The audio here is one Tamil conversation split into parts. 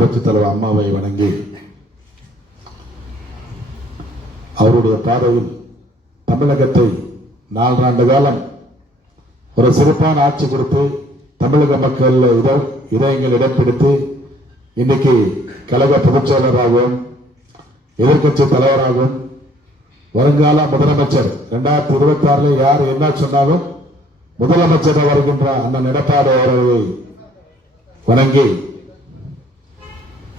புரட்சித் தலைவர் அம்மாவை வணங்கி அவருடைய பாதையில் தமிழகத்தை 4 ஆண்டு காலம் ஒரு சிறப்பான ஆட்சி கொடுத்து தமிழக மக்கள் இதயங்கள் இடம் பிடித்து இன்னைக்கு கழக பொதுச் செயலராகவும் எதிர்கட்சி தலைவராகவும் வருங்கால முதலமைச்சர் 2026 யார் என்ன சொன்னாலும் முதலமைச்சர் வருகின்ற அண்ணன் எடப்பாடி அவர்களை வணங்கி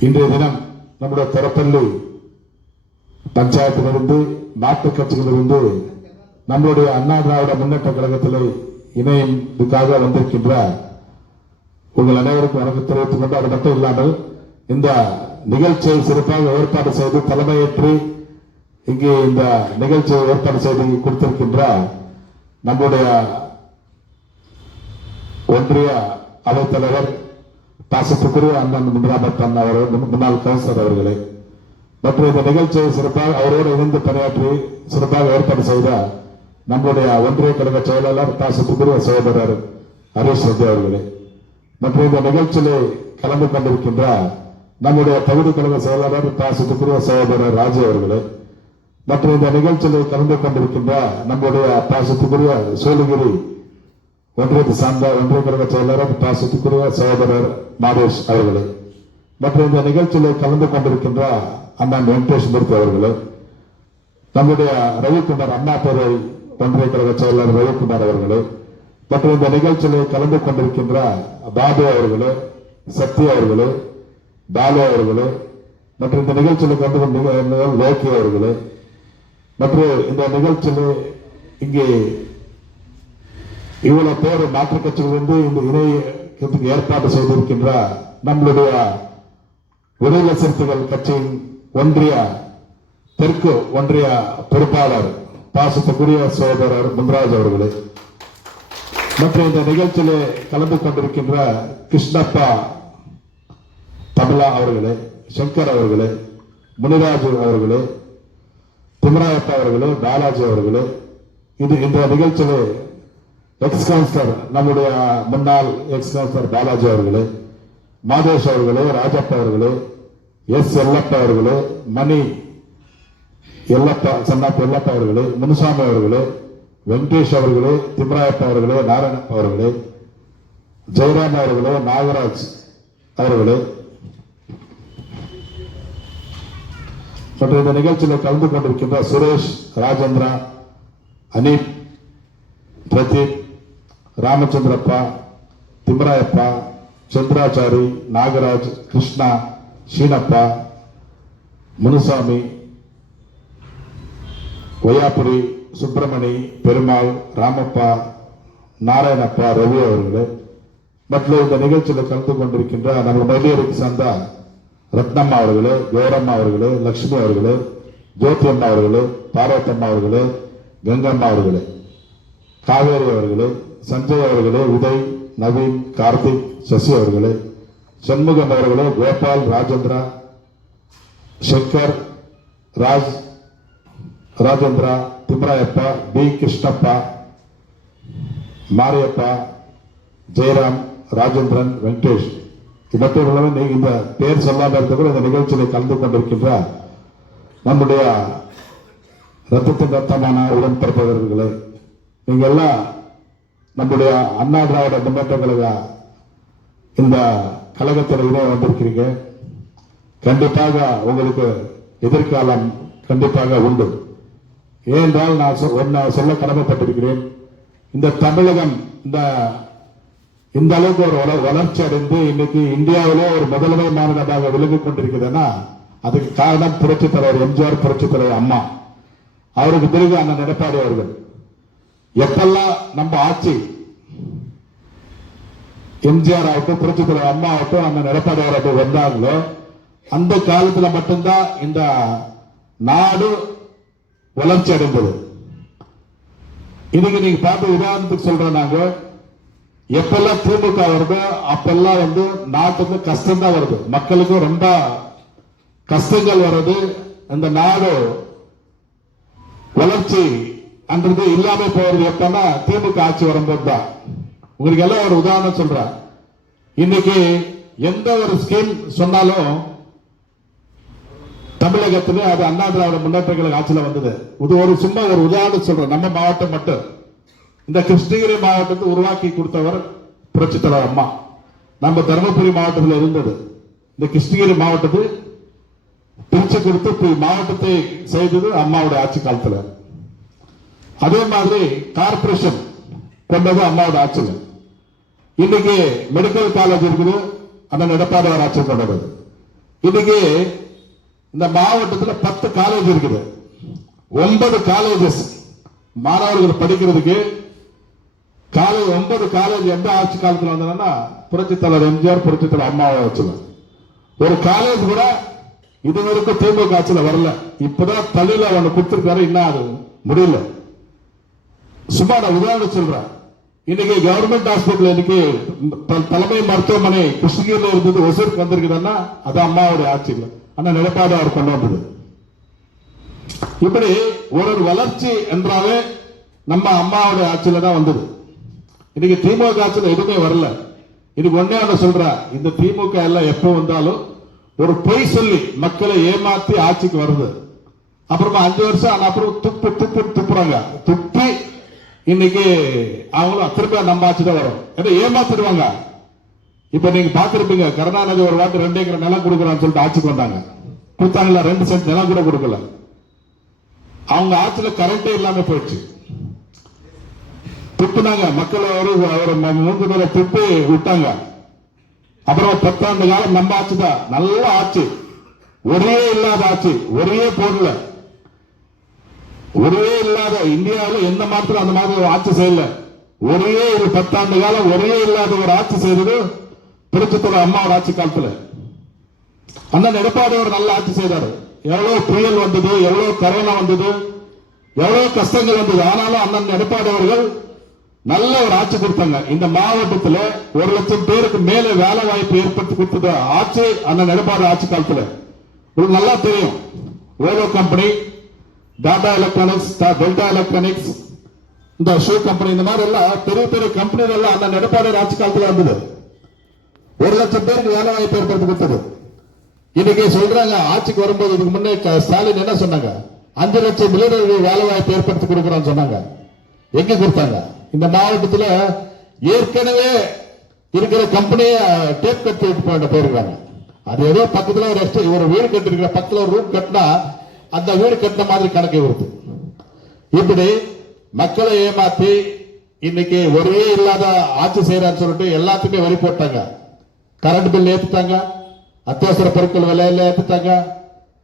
இன்றைய தினம் நம்முடைய திறப்பள்ளி பஞ்சாயத்திலிருந்து மாற்றுக் கட்சிகளிலிருந்து நம்முடைய அண்ணா திராவிட முன்னேற்ற கழகத்தில் இணையத்துக்காக வந்திருக்கின்ற உங்கள் அனைவருக்கும் வணக்கம் தெரிவித்துக் கொண்டு அது மட்டும் இல்லாமல் இந்த நிகழ்ச்சியை சிறப்பாக ஏற்பாடு செய்து தலைமையேற்று இங்கே இந்த நிகழ்ச்சியை ஏற்பாடு செய்து கொடுத்திருக்கின்ற நம்முடைய ஒன்றிய அவைத்தலைவர் பாசத்துக்குரிய அண்ணன் முன்ராமத் அண்ணா அவர்கள் முன்னாள் கவுன்சிலர் அவர்களே மற்றும் இந்த நிகழ்ச்சியை சிறப்பாக அவரோடு இணைந்து பணியாற்றி சிறப்பாக ஏற்பாடு செய்த நம்முடைய ஒன்றிய கழக செயலாளர் பாசத்துக்குரிய சகோதரர் ஹரீஷ் ரெட்டி அவர்களே மற்றும் இந்த நிகழ்ச்சியிலே கலந்து கொண்டிருக்கின்ற நம்முடைய பகுதி கழக செயலாளர் பாசத்துக்குரிய சகோதரர் ராஜு அவர்களே மற்றும் இந்த நிகழ்ச்சியிலே கலந்து கொண்டிருக்கின்ற நம்முடைய பாசத்துக்குரிய சோழகிரி ஒன்றியத்தை சார்ந்த ஒன்றிய கழக செயலாளர் பாசத்துக்குரிய சகோதரர் மாதேஷ் அவர்களே மற்றும் இந்த நிகழ்ச்சியிலே கலந்து கொண்டிருக்கின்ற அண்ணன் வெங்கடேஷ் மூர்த்தி அவர்களே நம்முடைய ரவிக்குமார் அண்ணா பேரை ஒன்றிய கழக செயலாளர் ரவிக்குமார் அவர்களே மற்றும் இந்த நிகழ்ச்சியிலே கலந்து கொண்டிருக்கின்ற பாபு அவர்களே சக்தி அவர்களே பாலு அவர்களே மற்றும் இந்த நிகழ்ச்சியில கலந்து கொண்டிருக்கிற லோக்கி அவர்களே மற்றும் இந்த நிகழ்ச்சியிலே இங்கே இவ்வளவு பேர் மாற்றுக் கட்சிகள் இந்த இணையத்துக்கு ஏற்பாடு செய்திருக்கின்ற நம்மளுடைய விடுதலை சிறுத்தைகள் கட்சியின் ஒன்றிய தெற்கு ஒன்றிய பொறுப்பாளர் பாசத்துக்குரிய சகோதரர் முன்ராஜ் அவர்களே மற்றும் இந்த நிகழ்ச்சியிலே கலந்து கொண்டிருக்கின்ற கிருஷ்ணப்பா தமிழா அவர்களே சங்கர் அவர்களே முனிராஜ் அவர்களே திமராயப்பா அவர்களே பாலாஜி அவர்களே இந்த நிகழ்ச்சியிலே எக்ஸ் கவுன்சிலர் நம்முடைய முன்னாள் எக்ஸ் கவுன்சிலர் பாலாஜி அவர்களே மாதேஷ் அவர்களே ராஜப்பா அவர்களே எஸ் எல்லப்பா அவர்களே மணி எல்லப்பா சன்னாப்பா எல்லப்பா அவர்களே முனுசாமி அவர்களே வெங்கடேஷ் அவர்களே திம்ராயப்பா அவர்களே நாராயணப்பா அவர்களே ஜெயராம் அவர்களே நாகராஜ் அவர்களே மற்றும் இந்த நிகழ்ச்சியில் கலந்து கொண்டிருக்கின்ற சுரேஷ் ராஜேந்திரா அனீப் பிரதீப் ராமச்சந்திரப்பா திம்ராயப்பா சந்திராச்சாரி நாகராஜ் கிருஷ்ணா சீனப்பா முனுசாமி ஒய்யாபுரி சுப்பிரமணி பெருமாள் ராமப்பா நாராயணப்பா ரவி அவர்களே மற்றும் இந்த நிகழ்ச்சியில் கலந்து கொண்டிருக்கின்ற நம்ம மகளிருக்கு சார்ந்த ரத்னம்மா அவர்களே கௌரம்மா அவர்களே லட்சுமி அவர்களே ஜோதி அம்மா அவர்களே பார்வத்தம்மா அவர்களே கங்கம்மா அவர்களே காவேரி அவர்களே சஞ்சய் அவர்களே உதய் நவீன் கார்த்திக் சசி அவர்களே சண்முகம் அவர்களே கோபால் ராஜேந்திரா சங்கர் ராஜேந்திரா திம்ராயப்பா பி கிருஷ்ணப்பா மாரியப்பா ஜெயராம் ராஜேந்திரன் வெங்கடேஷ் மட்டும் இந்த பேர் சொல்லாமல் இருந்தவர்கள் இந்த நிகழ்ச்சியில் கலந்து கொண்டிருக்கின்ற நம்முடைய ரத்தத்தின் ரத்தமான உடன்பிறப்பவர்களே நீங்க எல்லாம் நம்முடைய அண்ணா திராவிட முன்னேற்ற கழக இந்த கழகத்தில் வந்திருக்கிறீங்க. கண்டிப்பாக உங்களுக்கு எதிர்காலம் கண்டிப்பாக உண்டு. ஏனென்றால் நான் சொல்ல கடமைப்பட்டிருக்கிறேன். இந்த தமிழகம் இந்த அளவுக்கு ஒரு வளர்ச்சி அடைந்து இன்னைக்கு இந்தியாவிலே ஒரு முதன்மை மாநிலமாக விளங்கிக் கொண்டிருக்கிறதுனா அதுக்கு காரணம் புரட்சித் தலைவர் எம்ஜிஆர், புரட்சித் தலைவர் அம்மா, அவருக்கு பிறகு அண்ணன் எடப்பாடி அவர்கள். எப்பெல்லாம் நம்ம ஆட்சி எம்ஜிஆர் ஆகட்டும், புரட்சித் தலைவர் அம்மா ஆகட்டும், அண்ணன் எடப்பாடி அவர்கள் வந்தாங்களோ அந்த காலத்துல மட்டும்தான் இந்த நாடு வளர்ச்சி அடைந்தது. இன்னைக்கு நீங்க பார்த்து உதாரணத்துக்கு சொல்றோம், நாங்க எப்பெல்லாம் திமுக வருதோ அப்பெல்லாம் நாட்டுக்கு கஷ்டம் தான் வருது, மக்களுக்கு ரொம்ப கஷ்டங்கள் வருது. இந்த நாடு வளர்ச்சி அன்றது இல்லாம போறது எப்பன்னா திமுக ஆட்சி வரும்போது தான். உங்களுக்கு எல்லாம் ஒரு உதாரணம் சொல்றேன். இன்னைக்கு எந்த ஒரு ஸ்கீம் சொன்னாலும் தமிழகத்துல அது அண்ணா திராவிட முன்னேற்ற கழக ஆட்சியில வந்தது. இது ஒரு சும்மா ஒரு உதாரணம் சொல்றேன். நம்ம மாவட்டம் மட்டும் இந்த கிருஷ்ணகிரி மாவட்டத்தை உருவாக்கி கொடுத்தவர் புரட்சித் தலைவர் அம்மா. நம்ம தருமபுரி மாவட்டத்தில் இருந்தது. இந்த கிருஷ்ணகிரி மாவட்டத்தை பிரிச்சு கொடுத்து மாவட்டத்தை செய்தது அம்மாவுடைய ஆட்சி காலத்துல. அதே மாதிரி கார்பரேஷன் கொண்டது அம்மாவோட ஆட்சியில். இன்னைக்கு மெடிக்கல் காலேஜ் இருக்குது, அண்ணன் எடப்பாடியார் ஆட்சி கொண்டது. இன்னைக்கு இந்த மாவட்டத்தில் 10 காலேஜ் இருக்குது, 9 காலேஜஸ் மாணவர்கள் படிக்கிறதுக்கு. 9 காலேஜ் எந்த ஆட்சி காலத்தில் வந்ததுன்னா புரட்சித் தலைவர் எம்ஜிஆர், புரட்சித் தலைவர் அம்மாவை ஆட்சியில். ஒரு காலேஜ் கூட இதுவரைக்கும் திமுக ஆட்சியில் வரல. இப்பதான் தள்ளில ஒண்ணு கொடுத்திருக்காரு, இன்னும் அது முடியல. சும்மா நான் உதாரணம் சொல்றேன். இன்னைக்கு கவர்மெண்ட் ஹாஸ்பிட்டல் இன்னைக்கு தலைமை மருத்துவமனை கிருஷ்ணகிரியில் இருந்தது ஒசூருக்கு வந்திருக்குதுன்னா அது அம்மாவுடைய ஆட்சியில் அண்ணா எடப்பாடி அவர் கொண்டு வந்தது. இப்படி ஒரு வளர்ச்சி என்றாவே நம்ம அம்மாவுடைய ஆட்சியில தான் வந்தது. இன்னைக்கு திமுக ஆட்சியில் எதுவுமே வரல. இன்னைக்கு ஒன்னே ஒண்ணு சொல்ற, இந்த திமுக எல்லாம் எப்ப வந்தாலும் ஒரு பொய் சொல்லி மக்களை ஏமாத்தி ஆட்சிக்கு வருது. அப்புறமா 5 வருஷம் ஆன அப்புறம் துப்புறாங்க. துப்பி இன்னைக்கு அவங்களும் திரும்ப நம்ம ஆட்சி தான் வரும். ஏன்னா ஏமாத்திடுவாங்க. இப்ப நீங்க பாத்திருப்பீங்க, கருணாநிதி ஒரு வாட்டி 2 ஏக்கர் நிலம் கொடுக்குறான்னு சொல்லிட்டு ஆட்சிக்கு வந்தாங்க. கொடுத்தாங்களா? 2 சென்ட் நிலம் கூட கொடுக்கல. அவங்க ஆட்சியில கரண்டே இல்லாம போயிடுச்சு. துப்புனாங்க மக்களை, ஒரு 3 பேரை துப்பி விட்டாங்க. அப்புறம் 10 ஆண்டு காலம் நம்ம ஆட்சி தான், நல்ல ஆட்சி, ஒரே இல்லாத ஆட்சி, ஒரே போடல, ஒரே இல்லாத இந்தியாவில் எந்த மாத்திரம் அந்த மாதிரி ஒரு ஆட்சி செய்யல. ஒரே ஒரு 10 ஆண்டு காலம் ஒரே இல்லாத ஒரு ஆட்சி செய்தது புரட்சித் தலைவர் அம்மாவோட ஆட்சி காலத்துல. அண்ணன் எடப்பாடி ஒரு நல்ல ஆட்சி செய்தாரு. எவ்வளவு புயல் வந்தது, எவ்வளவு கரோனா வந்தது, எவ்வளவு கஷ்டங்கள் வந்தது. ஆனாலும் அண்ணன் எடப்பாடி அவர்கள் நல்ல ஒரு ஆட்சி கொடுத்தாங்க. இந்த மாவட்டத்தில் 1 லட்சம் பேருக்கு மேல வேலை வாய்ப்பு ஏற்படுத்தி கொடுத்தது ஆட்சி அண்ணன் எடப்பாடி ஆட்சி காலத்துல. உங்களுக்கு நல்லா தெரியும், ஓலோ company, Tata electronics, Delta electronics, இந்த ஷூ கம்பெனி, இந்த மாதிரி எல்லாம் பெரிய பெரிய கம்பெனிகள் எல்லாம் அண்ணன் எடப்பாடி ஆட்சி காலத்துல வந்தது. 1 லட்சம் பேருக்கு வேலை வாய்ப்பு ஏற்படுத்தி கொடுத்தது. இன்னைக்கு சொல்றாங்க, ஆட்சிக்கு வரும்போது இதுக்கு முன்னே ஸ்டாலின் என்ன சொன்னாங்க, 5 லட்சம் இளைஞர்கள் வேலை வாய்ப்பு ஏற்படுத்தி கொடுக்குறான்னு சொன்னாங்க. எங்க கொடுத்தாங்க? இந்த மாவட்டத்தில் ஏற்கனவே இருக்கிற கம்பெனியை டேப் கட்டி போயிருக்காங்க. அது ஏதோ பக்கத்தில் ஒரு வீடு கட்டிருக்கிற, பக்கத்தில் ஒரு ரூம் கட்டினா அந்த வீடு கட்டின மாதிரி கணக்கு வருது. இப்படி மக்களை ஏமாத்தி இன்னைக்கு ஒரே இல்லாத ஆட்சி செய்யறான்னு சொல்லிட்டு எல்லாத்துக்குமே வரி போட்டாங்க. கரண்ட் பில் ஏத்துட்டாங்க, அத்தியாவசர பொருட்கள் விலையில ஏத்துட்டாங்க.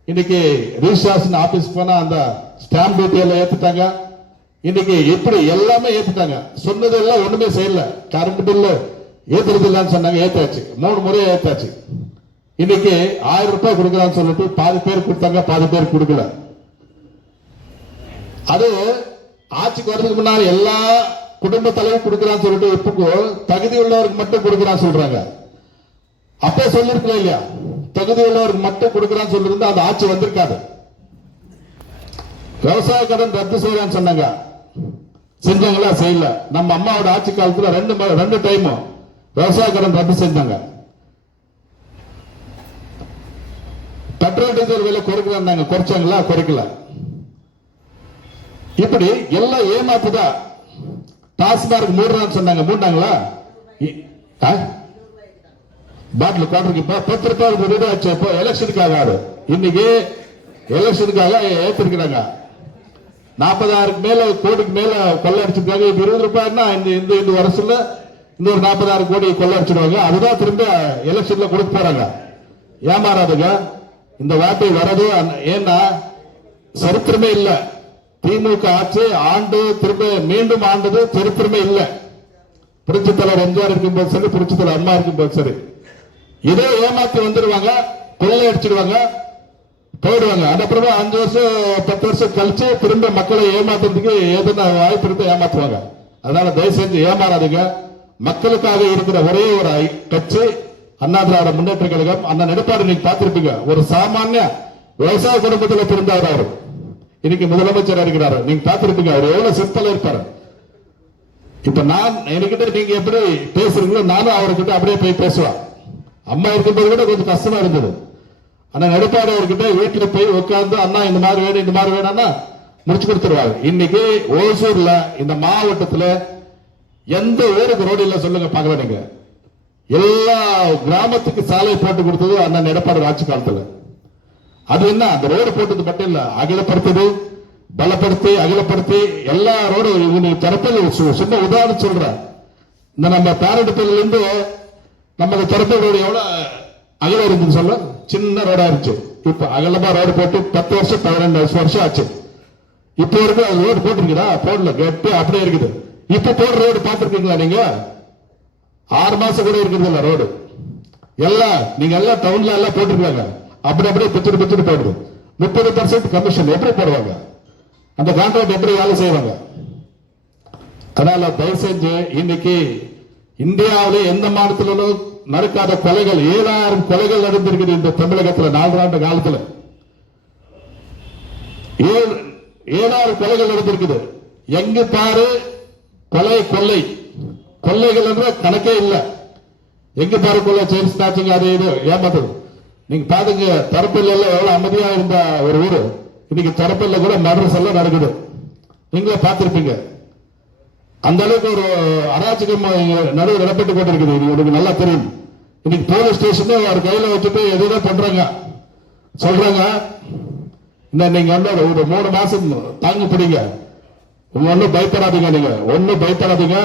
இன்னைக்கு ரிஜிஸ்ட்ரேஷன் ஆபீஸ் போனா அந்த ஸ்டாம்ப் டியூட்டியில ஏத்துட்டாங்க. இன்னைக்கு எப்படி எல்லாமே ஏத்துட்டாங்க. சொன்னதெல்லாம் ஒண்ணுமே செய்யல. கரண்ட் பில்லு ஏத்துறது இல்லைன்னு சொன்னாங்க, ஏத்தாச்சு. 3 முறை ஏத்தாச்சு. இன்னைக்கு 1000 ரூபாய் கொடுக்கலான்னு சொல்லிட்டு பாதி பேர் கொடுத்தாங்க, பாதி பேர் கொடுக்கல. அது ஆட்சிக்கு வர்றதுக்கு முன்னாடி எல்லா குடும்ப தலைவரும் கொடுக்கலான்னு சொல்லிட்டு இப்போ தகுதி உள்ளவருக்கு மட்டும் கொடுக்கறான்னு சொல்றாங்க. அப்பே சொல்லிருக்கலாம் இல்லையா, தகுதி உள்ளவருக்கு மட்டும் கொடுக்கறான்னு சொல்லிருந்தா அந்த ஆட்சி வந்திருக்காது. விவசாய கடன் ரத்து செய்யறான்னு சொன்னாங்க, செஞ்சாங்களா? செய்யல. நம்ம அம்மாவோட ஆட்சி காலத்துல 2 டைம் விவசாய கடன் ரத்து செஞ்சாங்க. பெட்ரோல் டீசல் விலை குறைக்கிறாங்க, குறைச்சாங்களா? குறைக்கல. இப்படி எல்லாம் ஏமாத்துதான். டாஸ்மார்க் மூடுறான்னு சொன்னாங்க, மூடினாங்களா? பாட்டில் குவார்டருக்கு 10 ரூபாய் வீடு ஆச்சு. இப்போ எலெக்ஷனுக்காக, இன்னைக்கு எலெக்ஷனுக்காக ஏத்திருக்கிறாங்க. 40,000 மேல கோடிக்கு மேல கொள்ளை அடிச்சிருக்காங்க. 20 ரூபாய்னா இந்த வருஷத்துல இன்னொரு 40,000 கோடி கொள்ளை அடிச்சிடுவாங்க. அதுதான் திரும்ப எலெக்ஷன்ல கொடுக்க போறாங்க. ஏமாறாதுங்க. இந்த வார்த்தை வரது. ஏன்னா சரித்திரமே இல்ல. திமுக ஆட்சி ஆண்டு திரும்ப மீண்டும் ஆண்டது சரித்திரமே இல்ல. புரட்சித் தலைவர் எம்ஜிஆர் இருக்கும்போது சரி, புரட்சித் தலைவர் அம்மா இருக்கும்போது சரி, இதே ஏமாத்தி வந்துடுவாங்க, கொள்ளை அடிச்சிடுவாங்க, போயிடுவாங்க. அதுக்கப்புறமா 5 வருஷம் 10 வருஷம் கழிச்சு திரும்ப மக்களை ஏமாத்துறதுக்கு எதுனா வாய்ப்பு இருந்து ஏமாத்துவாங்க. அதனால தயவு செஞ்சு ஏமாறாதுங்க. மக்களுக்காக இருக்கிற ஒரே ஒரு கட்சி அண்ணா திராவிட முன்னேற்ற கழகம். அண்ணன் எடப்பாடி நீங்க பார்த்திருப்பீங்க, ஒரு சாமானிய விவசாய குடும்பத்தில் பிறந்தவர். அவர் இன்னைக்கு முதலமைச்சர் இருக்கிறார். நீங்க பார்த்திருப்பீங்க அவர் எவ்வளவு சிற்பல இருப்பாரு. இப்ப நான் என்கிட்ட நீங்க எப்படி பேசுறீங்களோ நானும் அவர்கிட்ட அப்படியே போய் பேசுவேன். அம்மா இருக்கும்போது கூட கொஞ்சம் கஷ்டமா இருந்தது. ஆனா எடப்பாடி அவர்கிட்ட வீட்டுல போய் உட்கார்ந்து அண்ணா இந்த மாதிரி வேணும் இந்த மாதிரி வேணும்னா முடிச்சு கொடுத்துருவாங்க. இன்னைக்கு ஓசூர்ல இந்த மாவட்டத்துல எந்த ஊருக்கு ரோடு இல்ல சொல்லுங்க பார்க்கலாம். நீங்க எல்லா கிராமத்துக்கு சாலை போட்டு கொடுத்தது அண்ணன் எடப்பாடி ஆட்சி காலத்துல. அது என்ன அந்த ரோடு போட்டது மட்டும் இல்ல, அகலப்படுத்தது, பலப்படுத்தி அகலப்படுத்தி எல்லா ரோடு திறப்பல். சின்ன உதாரணம் சொல்றேன். இந்த நம்ம பேரடத்துல இருந்து நம்ம திறப்பல் ரோடு எவ்வளவு அகலம் இருந்துன்னு சொல்ல, சின்ன ரோடா இருந்துச்சு. இப்ப அகலமா ரோடு போட்டு 10 வருஷம் 12 வருஷம் ஆச்சு. இப்ப வரைக்கும் அது ரோடு போட்டிருக்குதா? போடல, கெட்டு அப்படியே இருக்குது. இப்ப போடுற ரோடு பார்த்திருக்கீங்களா நீங்க? 6 மாசம் கூட இருக்குது இல்ல ரோடு. எல்லாம் நீங்க எல்லாம் டவுன்ல எல்லாம் போட்டிருக்காங்க. அப்படி அப்படியே பிச்சுட்டு போடுது. 30% கமிஷன் எப்படி போடுவாங்க? அந்த கான்ட்ராக்ட் எப்படி வேலை செய்வாங்க? அதனால தயவு செஞ்சு இன்னைக்கு இந்தியாவிலே எந்த மாநிலத்திலும் நடக்காத கொலைகள் 7000 கொலைகள் நடந்திருக்குது இந்த தமிழகத்தில் 4 ஆண்டு காலத்தில். 7000 கொலைகள் நடந்திருக்குது. எங்க பாரு கொலை கொள்ளை கொள்ளைகள் என்ற கணக்கே இல்லை. எங்க பாரு கொள்ளை, செயின் ஸ்நாச்சிங், அது இது ஏமாத்துது. நீங்க பாருங்க, தரப்பில் எல்லாம் எவ்வளவு அமைதியா இருந்த ஒரு ஊரு, இன்னைக்கு தரப்பில் கூட மர்டர்ஸ் எல்லாம் நடக்குது. நீங்களே பார்த்திருப்பீங்க. அந்த அளவுக்கு ஒரு அராஜகம் நடுவில் இடப்பட்டு கொண்டிருக்குது. இது உங்களுக்கு நல்லா தெரியும். இன்னைக்கு போலீஸ் ஸ்டேஷன் அவர் கையில வச்சுட்டு எதுவும் பண்றாங்க, சொல்றாங்க நீங்க வந்து ஒரு 3 மாசம் தாங்க பிடிங்க, ஒன்னும் பயப்படாதீங்க, நீங்க ஒன்னும் பயப்படாதீங்க.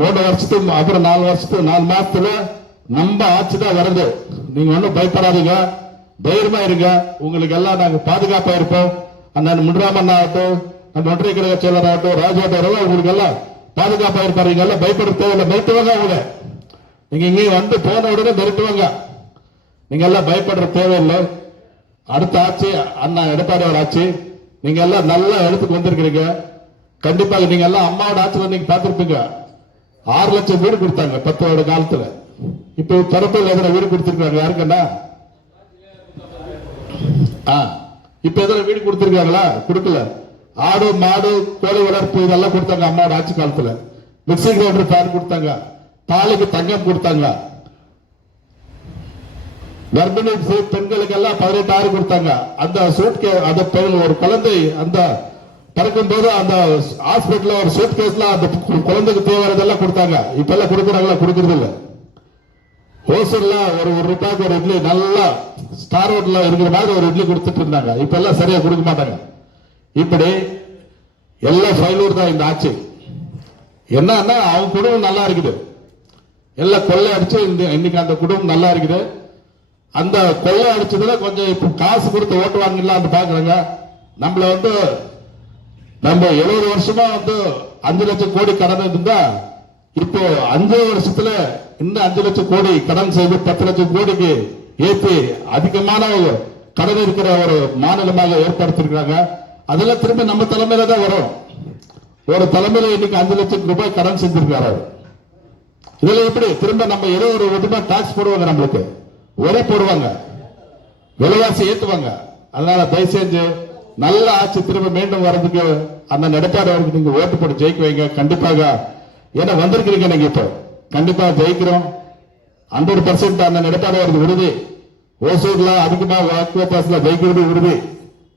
3 வருஷத்துக்கு அப்புறம் 4 வருஷத்துக்கு 4 மாசத்துல நம்ம ஆட்சி தான் வருது, நீங்க ஒன்னும் பயப்படாதீங்க, தைரியமா இருங்க, உங்களுக்கு எல்லாம் நாங்க பாதுகாப்பா இருப்போம். அந்த முன்ராமன் ஆகட்டும், நம்ம ஒன்றிய கழக செயலர் ஆகட்டும், ராஜாட்டம், உங்களுக்கு எல்லாம் பாதுகாப்பா இருப்பாரு. நீங்க எல்லாம் பயப்பட தேவையில்லை. மிரட்டுவாங்க அவங்க. நீங்க இங்கே வந்து போன உடனே மிரட்டுவாங்க. நீங்க எல்லாம் பயப்படுற தேவையில்லை. அடுத்த ஆட்சி அண்ணா எடப்பாடியோட ஆட்சி. நீங்க எல்லாம் நல்லா எடுத்துட்டு வந்திருக்கிறீங்க. கண்டிப்பாக நீங்க எல்லாம் அம்மாவோட ஆட்சியில் நீங்க பார்த்திருப்பீங்க. 6 லட்சம் வீடு கொடுத்தாங்க 10 வருட காலத்துல. இப்ப தரப்பில் எத்தனை வீடு கொடுத்திருக்காங்க யாருக்குன்னா? இப்ப எத்தனை வீடு கொடுத்திருக்காங்களா? கொடுக்கல. ஆடு மாடு கோழி வளர்ப்பு இதெல்லாம் கொடுத்தாங்க அம்மாவோட ஆட்சி காலத்துல. மிக்சி கிரைண்டர் பேர் கொடுத்தாங்க, தாலிக்கு தங்கம் கொடுத்தாங்க, கர்ப்பிணி பெண்களுக்கு எல்லாம் 18,000 கொடுத்தாங்க. அந்த சூட்கே அந்த ஒரு குழந்தை அந்த பிறக்கும் போது அந்த ஹாஸ்பிட்டல் ஒரு சூட் கேஸ்ல அந்த குழந்தைக்கு தேவையானதெல்லாம் கொடுத்தாங்க. இப்ப எல்லாம் கொடுக்குறாங்களா? கொடுக்கறது இல்ல. ஓசூர்ல ஒரு ரூபாய்க்கு ஒரு இட்லி நல்லா ஸ்டார் ஹோட்டல்ல இருக்கிற மாதிரி ஒரு இட்லி கொடுத்துட்டு இருந்தாங்க. இப்ப எல்லாம் சரியா கொடுக்க மாட்டாங்க. இப்படி எல்லாம் ஃபைலூர் தான் இந்த ஆட்சி. என்னன்னா அவங்க குடும்பம் நல்லா இருக்குது, எல்லாம் கொள்ளை அடிச்சு இன்னைக்கு அந்த குடும்பம் நல்லா இருக்குது. அந்த கொள்ளை அடிச்சதுல கொஞ்சம் இப்ப காசு கொடுத்து ஓட்டு வாங்கலாம் பாக்குறாங்க. நம்மள வந்து நம்ம 70 வருஷமா வந்து 5 லட்சம் கோடி கடன் இருந்தா இப்போ 5 வருஷத்துல இன்னும் 5 லட்சம் கோடி கடன் செய்து 10 லட்சம் கோடிக்கு ஏற்றி அதிகமான கடன் இருக்கிற ஒரு மாநிலமாக ஏற்படுத்திருக்கிறாங்க. அதெல்லாம் திரும்ப நம்ம தலைமையில தான் வரும். ஒரு தலைமையில இன்னைக்கு 5 லட்சம் ரூபாய் கடன் செஞ்சிருக்காரு. இதுல எப்படி திரும்ப நம்ம 20 ரூபாய் டாக்ஸ் போடுவாங்க, நம்மளுக்கு வரி போடுவாங்க, விலைவாசி ஏத்துவாங்க. அதனால தயவு செஞ்சு நல்ல ஆட்சி திரும்ப மீண்டும் வர்றதுக்கு அந்த எடப்பாடி அவருக்கு நீங்க ஓட்டு போட்டு ஜெயிக்க வைங்க. கண்டிப்பாக ஏன்னா வந்திருக்கிறீங்க நீங்க, இப்ப கண்டிப்பா ஜெயிக்கிறோம் 100%. அந்த எடப்பாடி அவருக்கு உறுதி. ஓசூர்ல அதிகமா வாக்குவாசல ஜெயிக்கிறது உறுதி.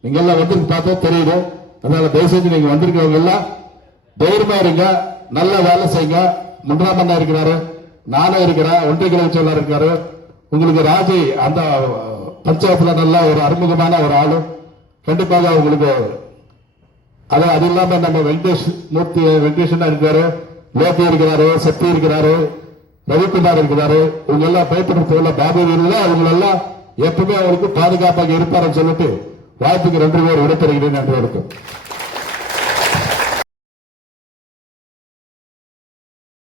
நீங்க எல்லாம் வந்து பார்த்தா தெரியுது. அதனால தயவு செஞ்சு நீங்க வந்திருக்கிறவங்க எல்லாம் தைரியமா இருங்க, நல்ல வேலை செய்யுங்க. முன்ராமண்ணா இருக்கிறாரு, நானும் இருக்கிறேன், ஒன்றிய கழக செயலாளர் இருக்காரு. உங்களுக்கு ராஜி அந்த பஞ்சாயத்துல நல்ல ஒரு அறிமுகமான ஒரு ஆளு. கண்டிப்பாக உங்களுக்கு அது இல்லாம நம்ம வெங்கடேஷன் இருக்காரு, லோகி இருக்கிறாரு, சக்தி இருக்கிறாரு, ரவிக்குமார் இருக்கிறாரு. இவங்க எல்லாம் பயப்படுறதுல பாபு வீரர்கள் அவங்க எல்லாம் எப்பவுமே அவங்களுக்கு பாதுகாப்பாக இருப்பாருன்னு சொல்லிட்டு வாய்ப்புக்கு 2 பேர் விடைபெறுகிறேன். நன்றி வணக்கம்.